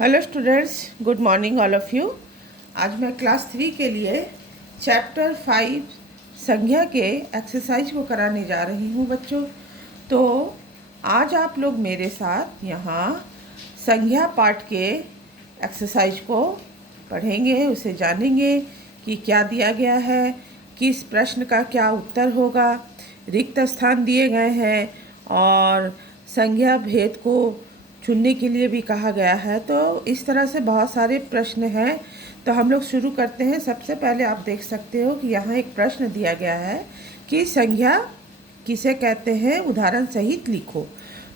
Hello students, good morning all of you. आज मैं class 3 के लिए चैप्टर 5 संज्ञा के एक्सरसाइज को कराने जा रही हूँ बच्चों। तो आज आप लोग मेरे साथ यहाँ संज्ञा पार्ट के एक्सरसाइज को पढ़ेंगे, उसे जानेंगे कि क्या दिया गया है, किस प्रश्न का क्या उत्तर होगा, रिक्त स्थान दिए गए हैं और संज्ञा भेद को चुनने के लिए भी कहा गया है। तो इस तरह से बहुत सारे प्रश्न हैं। तो हम लोग शुरू करते हैं। सबसे पहले आप देख सकते हो कि यहाँ एक प्रश्न दिया गया है कि संज्ञा किसे कहते हैं, उदाहरण सहित लिखो।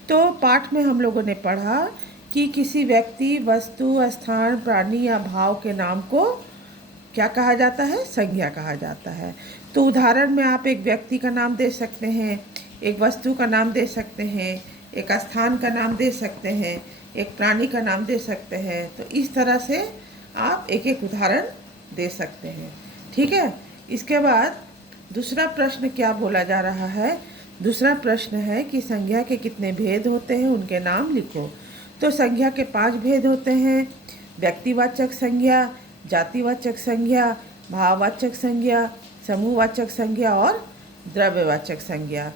तो पाठ में हम लोगों ने पढ़ा कि किसी व्यक्ति, वस्तु, स्थान, प्राणी या भाव के नाम को क्या कहा जाता है, संज्ञा कहा जाता है। तो उदाहरण में आप एक व्यक्ति का नाम दे सकते हैं, एक वस्तु का नाम दे सकते हैं, एक स्थान का नाम दे सकते हैं, एक प्राणी का नाम दे सकते हैं। तो इस तरह से आप एक एक उदाहरण दे सकते हैं। ठीक है। इसके बाद दूसरा प्रश्न क्या बोला जा रहा है। दूसरा प्रश्न है कि संज्ञा के कितने भेद होते हैं, उनके नाम लिखो। तो संज्ञा के 5 भेद होते हैं। व्यक्तिवाचक संज्ञा, जातिवाचक संज्ञा, भाववाचक संज्ञा, समूहवाचक संज्ञा और द्रव्यवाचक संज्ञा।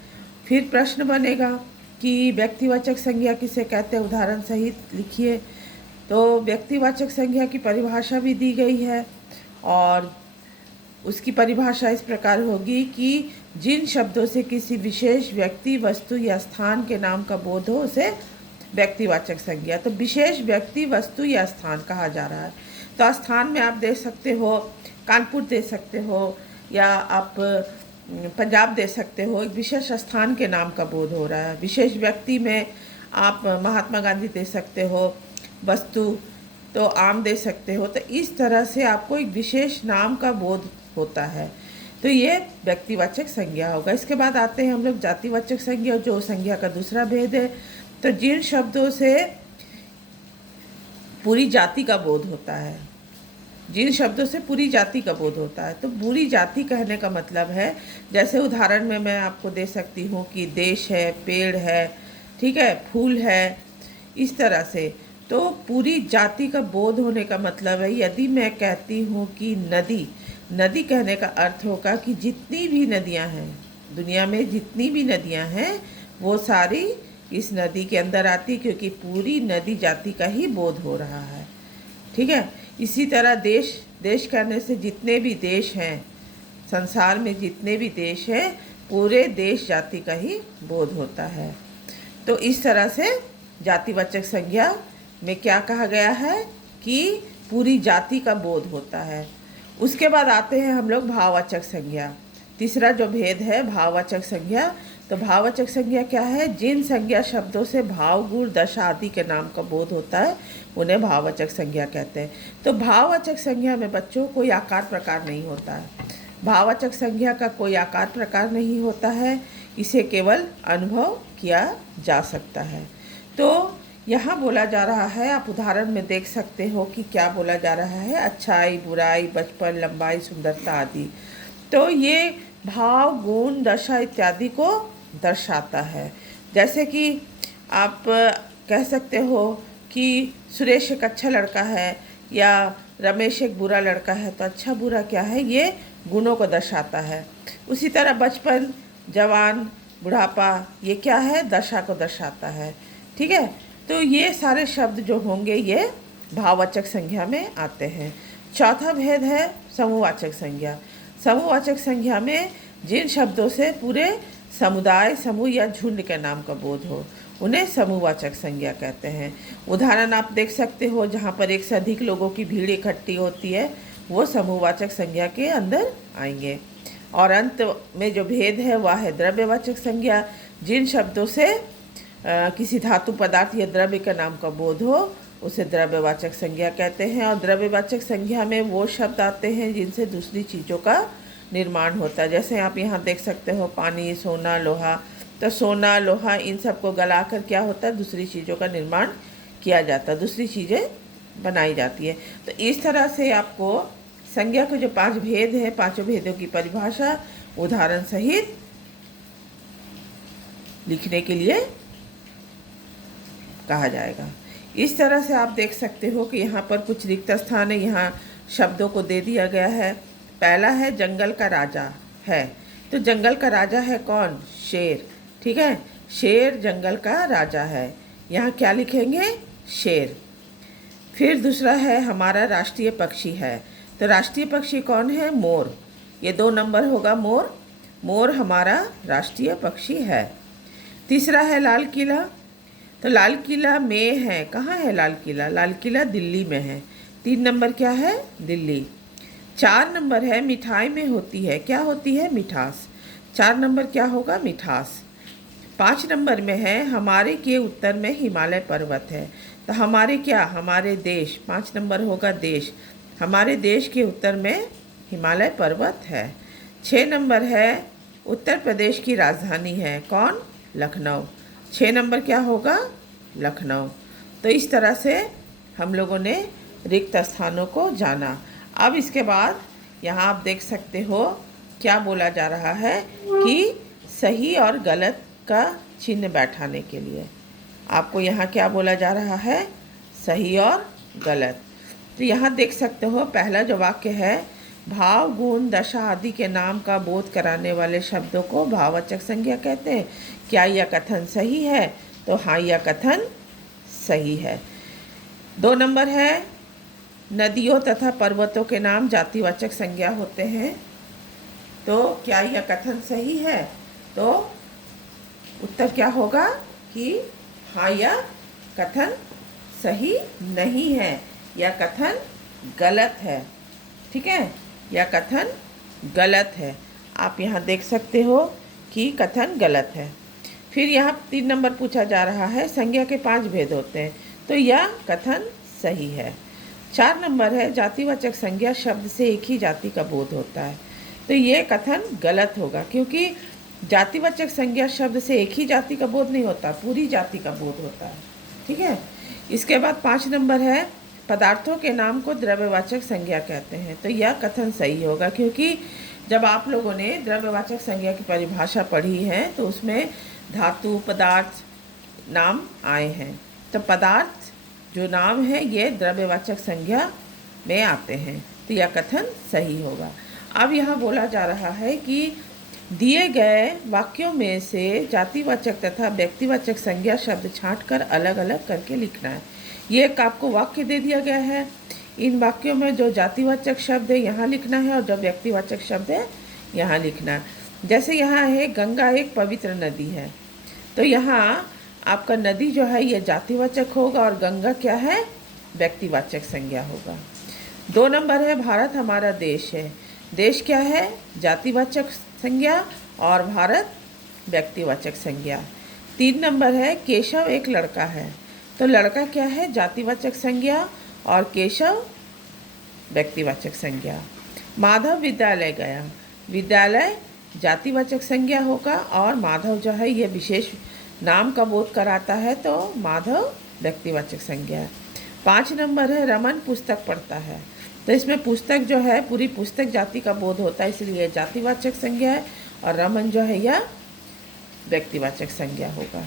फिर प्रश्न बनेगा कि व्यक्तिवाचक संज्ञा किसे कहते हैं, उदाहरण सहित लिखिए। तो व्यक्तिवाचक संज्ञा की परिभाषा भी दी गई है और उसकी परिभाषा इस प्रकार होगी कि जिन शब्दों से किसी विशेष व्यक्ति, वस्तु या स्थान के नाम का बोध हो उसे व्यक्तिवाचक संज्ञा। तो विशेष व्यक्ति, वस्तु या स्थान कहा जा रहा है। तो स्थान में आप दे सकते हो कानपुर दे सकते हो, या आप पंजाब दे सकते हो। एक विशेष स्थान के नाम का बोध हो रहा है। विशेष व्यक्ति में आप महात्मा गांधी दे सकते हो, वस्तु तो आम दे सकते हो। तो इस तरह से आपको एक विशेष नाम का बोध होता है। तो ये व्यक्तिवाचक संज्ञा होगा। इसके बाद आते हैं हम लोग जातिवाचक संज्ञा, जो संज्ञा का दूसरा भेद है। तो जिन शब्दों से पूरी जाति का बोध होता है, जिन शब्दों से पूरी जाति का बोध होता है। तो पूरी जाति कहने का मतलब है, जैसे उदाहरण में मैं आपको दे सकती हूँ कि देश है, पेड़ है, ठीक है, फूल है, इस तरह से। तो पूरी जाति का बोध होने का मतलब है, यदि मैं कहती हूँ कि नदी, नदी कहने का अर्थ होगा कि जितनी भी नदियाँ हैं दुनिया में, जितनी भी नदियाँ हैं वो सारी इस नदी के अंदर आती, क्योंकि पूरी नदी जाति का ही बोध हो रहा है। ठीक है। इसी तरह देश, देश कहने से जितने भी देश हैं संसार में, जितने भी देश हैं, पूरे देश जाति का ही बोध होता है। तो इस तरह से जातिवाचक संज्ञा में क्या कहा गया है कि पूरी जाति का बोध होता है। उसके बाद आते हैं हम लोग भाववाचक संज्ञा। तीसरा जो भेद है भाववाचक संज्ञा। तो भाववाचक संज्ञा क्या है, जिन संज्ञा शब्दों से भाव, गुण, दशा आदि के नाम का बोध होता है उन्हें भाववाचक संज्ञा कहते हैं। तो भाववाचक संज्ञा में बच्चों कोई आकार प्रकार नहीं होता है। भाववाचक संज्ञा का कोई आकार प्रकार नहीं होता है, इसे केवल अनुभव किया जा सकता है। तो यहाँ बोला जा रहा है, आप उदाहरण में देख सकते हो कि क्या बोला जा रहा है, अच्छाई, बुराई, बचपन, लंबाई, सुंदरता आदि। तो ये भाव, गुण, दशा इत्यादि को दर्शाता है। जैसे कि आप कह सकते हो कि सुरेश एक अच्छा लड़का है या रमेश एक बुरा लड़का है। तो अच्छा बुरा क्या है, ये गुणों को दर्शाता है। उसी तरह बचपन, जवान, बुढ़ापा, ये क्या है, दशा को दर्शाता है। ठीक है। तो ये सारे शब्द जो होंगे ये भाववाचक संज्ञा में आते हैं। चौथा भेद है समूहवाचक संज्ञा। समूहवाचक संज्ञा में जिन शब्दों से पूरे समुदाय, समूह या झुंड के नाम का बोध हो उन्हें समूहवाचक संज्ञा कहते हैं। उदाहरण आप देख सकते हो, जहाँ पर एक से अधिक लोगों की भीड़ इकट्ठी होती है वो समूहवाचक संज्ञा के अंदर आएंगे। और अंत में जो भेद है वह है द्रव्यवाचक संज्ञा। जिन शब्दों से किसी धातु, पदार्थ या द्रव्य का नाम का बोध हो उसे द्रव्यवाचक संज्ञा कहते हैं। और द्रव्यवाचक संज्ञा में वो शब्द आते हैं जिनसे दूसरी चीज़ों का निर्माण होता है। जैसे आप यहाँ देख सकते हो पानी, सोना, लोहा। तो सोना, लोहा, इन सब को गलाकर क्या होता है, दूसरी चीज़ों का निर्माण किया जाता है, दूसरी चीज़ें बनाई जाती है। तो इस तरह से आपको संज्ञा के जो 5 भेद हैं, पांचों भेदों की परिभाषा उदाहरण सहित लिखने के लिए कहा जाएगा। इस तरह से आप देख सकते हो कि यहाँ पर कुछ रिक्त स्थान है, यहाँ शब्दों को दे दिया गया है। पहला है जंगल का राजा है, तो जंगल का राजा है कौन? शेर। ठीक है, शेर जंगल का राजा है, यहाँ क्या लिखेंगे? शेर। फिर दूसरा है हमारा राष्ट्रीय पक्षी है, तो राष्ट्रीय पक्षी कौन है? मोर। ये 2 नंबर होगा मोर। मोर हमारा राष्ट्रीय पक्षी है। तीसरा है लाल किला, तो लाल किला में है, कहाँ है लाल किला? लाल किला दिल्ली में है। 3 नंबर क्या है? दिल्ली। 4 नंबर है मिठाई में होती है, क्या होती है? मिठास। 4 नंबर क्या होगा? मिठास। 5 नंबर में है हमारे के उत्तर में हिमालय पर्वत है, तो हमारे क्या? हमारे देश। 5 नंबर होगा देश, हमारे देश के उत्तर में हिमालय पर्वत है। 6 नंबर है उत्तर प्रदेश की राजधानी है, कौन? लखनऊ। 6 नंबर क्या होगा? लखनऊ। तो इस तरह से हम लोगों ने रिक्त स्थानों को जाना। अब इसके बाद यहाँ आप देख सकते हो क्या बोला जा रहा है कि सही और गलत का चिन्ह बैठाने के लिए आपको यहाँ क्या बोला जा रहा है? सही और गलत। तो यहाँ देख सकते हो पहला जो वाक्य है, भाव गुण दशा आदि के नाम का बोध कराने वाले शब्दों को भाववाचक संज्ञा कहते हैं। क्या यह कथन सही है? तो हाँ, यह कथन सही है। 2 नंबर है नदियों तथा पर्वतों के नाम जातिवाचक संज्ञा होते हैं, तो क्या यह कथन सही है? तो उत्तर क्या होगा कि हाँ, यह कथन सही नहीं है, यह कथन गलत है। ठीक है, यह कथन गलत है। आप यहाँ देख सकते हो कि कथन गलत है। फिर यहाँ 3 नंबर पूछा जा रहा है संज्ञा के 5 भेद होते हैं, तो यह कथन सही है। 4 नंबर है जातिवाचक संज्ञा शब्द से एक ही जाति का बोध होता है, तो ये कथन गलत होगा, क्योंकि जातिवाचक संज्ञा शब्द से एक ही जाति का बोध नहीं होता, पूरी जाति का बोध होता है। ठीक है, इसके बाद 5 नंबर है पदार्थों के नाम को द्रव्यवाचक संज्ञा कहते हैं, तो यह कथन सही होगा, क्योंकि जब आप लोगों ने द्रव्यवाचक संज्ञा की परिभाषा पढ़ी है तो उसमें धातु पदार्थ नाम आए हैं, तो पदार्थ जो नाम है ये द्रव्यवाचक संज्ञा में आते हैं, तो यह कथन सही होगा। अब यहाँ बोला जा रहा है कि दिए गए वाक्यों में से जातिवाचक तथा व्यक्तिवाचक संज्ञा शब्द छांटकर अलग अलग करके लिखना है। ये एक आपको वाक्य दे दिया गया है, इन वाक्यों में जो जातिवाचक शब्द है यहाँ लिखना है और जो व्यक्तिवाचक शब्द है यहाँ लिखना है। जैसे यहाँ है गंगा एक पवित्र नदी है, तो यहाँ आपका नदी जो है ये जातिवाचक होगा और गंगा क्या है? व्यक्तिवाचक संज्ञा होगा। 2 नंबर है भारत हमारा देश है, देश क्या है? जातिवाचक संज्ञा और भारत व्यक्तिवाचक संज्ञा। 3 नंबर है केशव एक लड़का है, तो लड़का क्या है? जातिवाचक संज्ञा और केशव व्यक्तिवाचक संज्ञा। माधव विद्यालय गया, विद्यालय जातिवाचक संज्ञा होगा और माधव जो है ये विशेष नाम का बोध कराता है, तो माधव व्यक्तिवाचक संज्ञा है। 5 नंबर है रमन पुस्तक पढ़ता है, तो इसमें पुस्तक जो है पूरी पुस्तक जाति का बोध होता है, इसलिए जातिवाचक संज्ञा है और रमन जो है यह व्यक्तिवाचक संज्ञा होगा।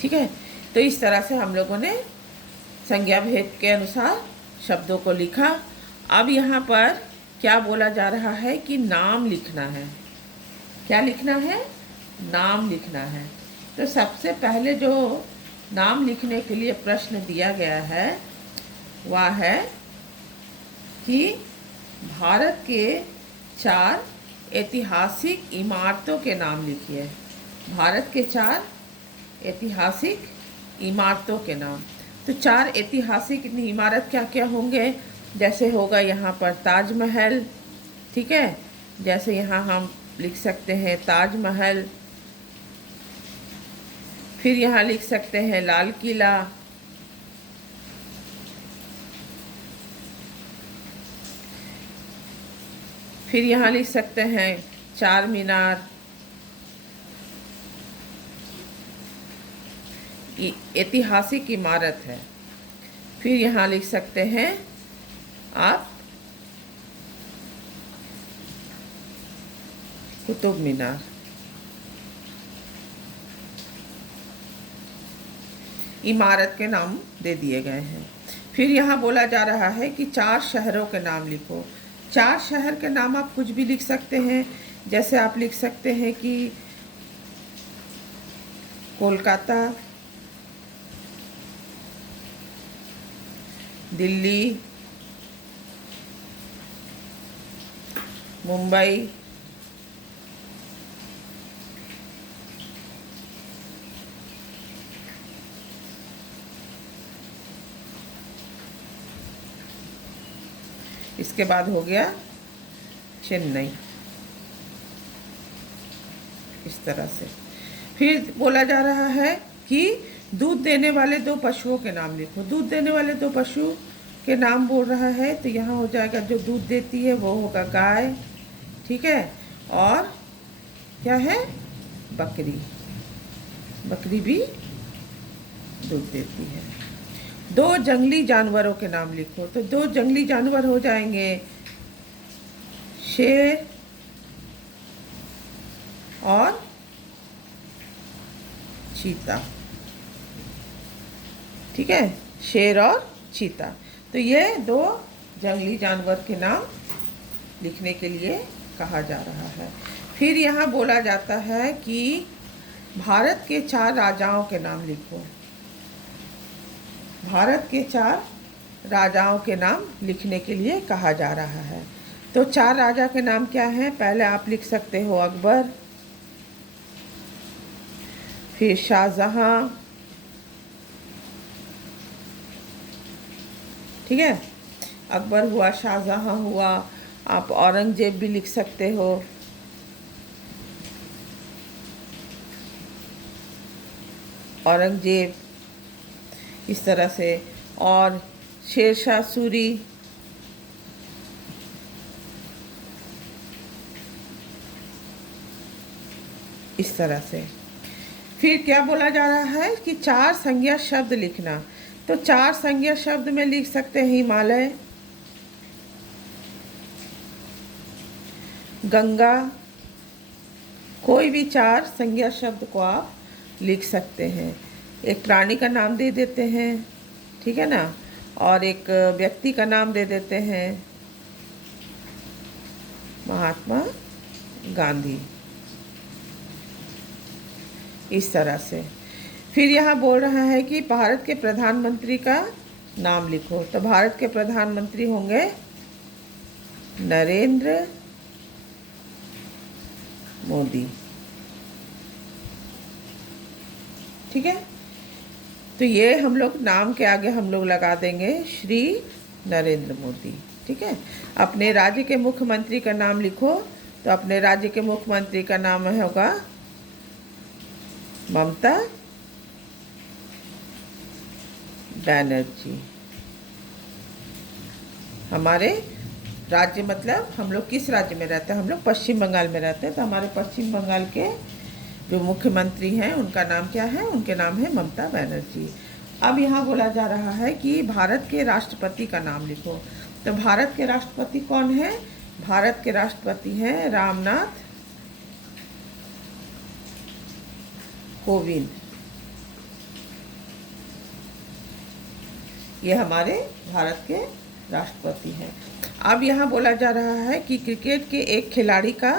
ठीक है, तो इस तरह से हम लोगों ने संज्ञा भेद के अनुसार शब्दों को लिखा। अब यहाँ पर क्या बोला जा रहा है कि नाम लिखना है। क्या लिखना है? नाम लिखना है। तो सबसे पहले जो नाम लिखने के लिए प्रश्न दिया गया है वह है कि भारत के 4 ऐतिहासिक इमारतों के नाम लिखिए। भारत के 4 ऐतिहासिक इमारतों के नाम, तो 4 ऐतिहासिक इमारत क्या क्या होंगे? जैसे होगा यहाँ पर ताजमहल, ठीक है, जैसे यहाँ हम लिख सकते हैं ताजमहल। फिर यहाँ लिख सकते हैं लाल किला, फिर यहाँ लिख सकते हैं चार मीनार, ऐतिहासिक इमारत है। फिर यहाँ लिख सकते हैं आप कुतुब मीनार। इमारत के नाम दे दिए गए हैं। फिर यहाँ बोला जा रहा है कि 4 शहरों के नाम लिखो। 4 शहर के नाम आप कुछ भी लिख सकते हैं। जैसे आप लिख सकते हैं कि कोलकाता, दिल्ली, मुंबई, इसके बाद हो गया चेन्नई, इस तरह से। फिर बोला जा रहा है कि दूध देने वाले 2 पशुओं के नाम लिखो। दूध देने वाले 2 पशु के नाम बोल रहा है, तो यहाँ हो जाएगा जो दूध देती है वो होगा गाय, ठीक है। और क्या है, बकरी, बकरी भी दूध देती है। 2 जंगली जानवरों के नाम लिखो। तो 2 जंगली जानवर हो जाएंगे शेर और चीता, ठीक है, शेर और चीता। तो ये 2 जंगली जानवर के नाम लिखने के लिए कहा जा रहा है। फिर यहाँ बोला जाता है कि भारत के 4 राजाओं के नाम लिखो। भारत के 4 राजाओं के नाम लिखने के लिए कहा जा रहा है। तो 4 राजा के नाम क्या हैं? पहले आप लिख सकते हो अकबर, फिर शाहजहां, ठीक है, अकबर हुआ, शाहजहां हुआ। आप औरंगजेब भी लिख सकते हो, औरंगजेब, इस तरह से। और शेरशाह सूरी, इस तरह से। फिर क्या बोला जा रहा है कि 4 संज्ञा शब्द लिखना। तो 4 संज्ञा शब्द में लिख सकते हैं हिमालय, गंगा, कोई भी 4 संज्ञा शब्द को आप लिख सकते हैं। एक प्राणी का नाम दे देते हैं, ठीक है ना, और एक व्यक्ति का नाम दे देते हैं, महात्मा गांधी, इस तरह से। फिर यहाँ बोल रहा है कि भारत के प्रधानमंत्री का नाम लिखो। तो भारत के प्रधानमंत्री होंगे नरेंद्र मोदी, ठीक है। तो ये हम लोग नाम के आगे हम लोग लगा देंगे श्री नरेंद्र मोदी, ठीक है। अपने राज्य के मुख्यमंत्री का नाम लिखो। तो अपने राज्य के मुख्यमंत्री का नाम होगा ममता बनर्जी। हमारे राज्य मतलब हम लोग किस राज्य में रहते हैं? हम लोग पश्चिम बंगाल में रहते हैं। तो हमारे पश्चिम बंगाल के जो मुख्यमंत्री हैं उनका नाम क्या है? उनके नाम है ममता बनर्जी। अब यहाँ बोला जा रहा है कि भारत के राष्ट्रपति का नाम लिखो। तो भारत के राष्ट्रपति कौन है? भारत के राष्ट्रपति हैं रामनाथ कोविंद। ये हमारे भारत के राष्ट्रपति हैं। अब यहाँ बोला जा रहा है कि क्रिकेट के एक खिलाड़ी का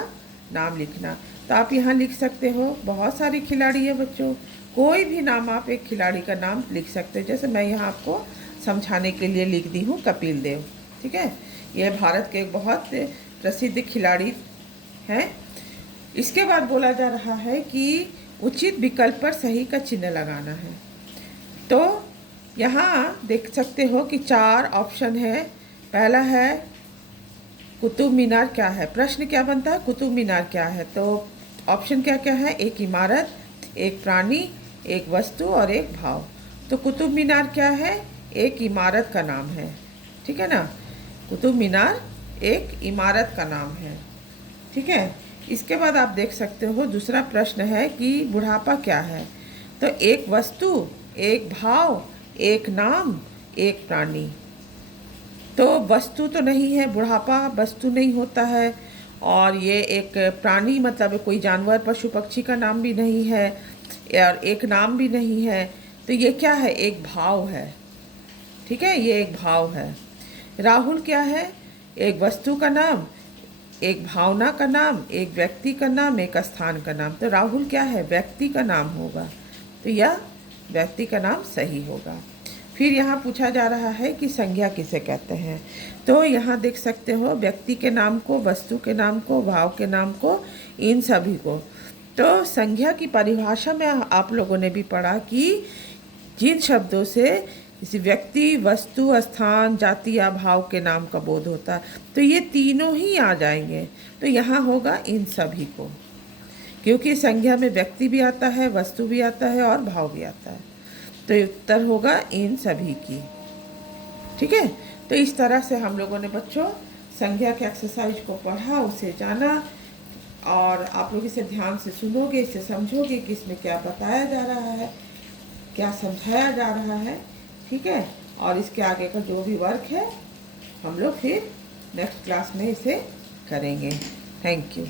नाम लिखना। तो आप यहाँ लिख सकते हो, बहुत सारे खिलाड़ी है बच्चों, कोई भी नाम आप एक खिलाड़ी का नाम लिख सकते हो। जैसे मैं यहाँ आपको समझाने के लिए लिख दी हूँ कपिल देव, ठीक है। यह भारत के एक बहुत प्रसिद्ध खिलाड़ी हैं। इसके बाद बोला जा रहा है कि उचित विकल्प पर सही का चिन्ह लगाना है। तो यहाँ देख सकते हो कि 4 ऑप्शन है। पहला है कुतुब मीनार क्या है? प्रश्न क्या बनता है? कुतुब मीनार क्या है? तो ऑप्शन क्या क्या है? एक इमारत, एक प्राणी, एक वस्तु और एक भाव। तो कुतुब मीनार क्या है? एक इमारत का नाम है, ठीक है ना। कुतुब मीनार एक इमारत का नाम है, ठीक है। इसके बाद आप देख सकते हो दूसरा प्रश्न है कि बुढ़ापा क्या है? तो एक वस्तु, एक भाव, एक नाम, एक प्राणी। तो वस्तु तो नहीं है, बुढ़ापा वस्तु नहीं होता है। और ये एक प्राणी मतलब कोई जानवर, पशु पक्षी का नाम भी नहीं है, और एक नाम भी नहीं है। तो ये क्या है, एक भाव है, ठीक है, ये एक भाव है। राहुल क्या है, एक वस्तु का नाम, एक भावना का नाम, एक व्यक्ति का नाम, एक स्थान का नाम। तो राहुल क्या है, व्यक्ति का नाम होगा, तो यह व्यक्ति का नाम सही होगा। फिर यहाँ पूछा जा रहा है कि संज्ञा किसे कहते हैं। तो यहाँ देख सकते हो व्यक्ति के नाम को, वस्तु के नाम को, भाव के नाम को, इन सभी को। तो संज्ञा की परिभाषा में आप लोगों ने भी पढ़ा कि जिन शब्दों से किसी व्यक्ति, वस्तु, स्थान, जाति या भाव के नाम का बोध होता है, तो ये तीनों ही आ जाएंगे। तो यहाँ होगा इन सभी को, क्योंकि संज्ञा में व्यक्ति भी आता है, वस्तु भी आता है और भाव भी आता है। तो उत्तर होगा इन सभी की, ठीक है। तो इस तरह से हम लोगों ने बच्चों संज्ञा के एक्सरसाइज को पढ़ा, उसे जाना, और आप लोग इसे ध्यान से सुनोगे, इसे समझोगे कि इसमें क्या बताया जा रहा है, क्या समझाया जा रहा है, ठीक है। और इसके आगे का जो भी वर्क है हम लोग फिर नेक्स्ट क्लास में इसे करेंगे। Thank you.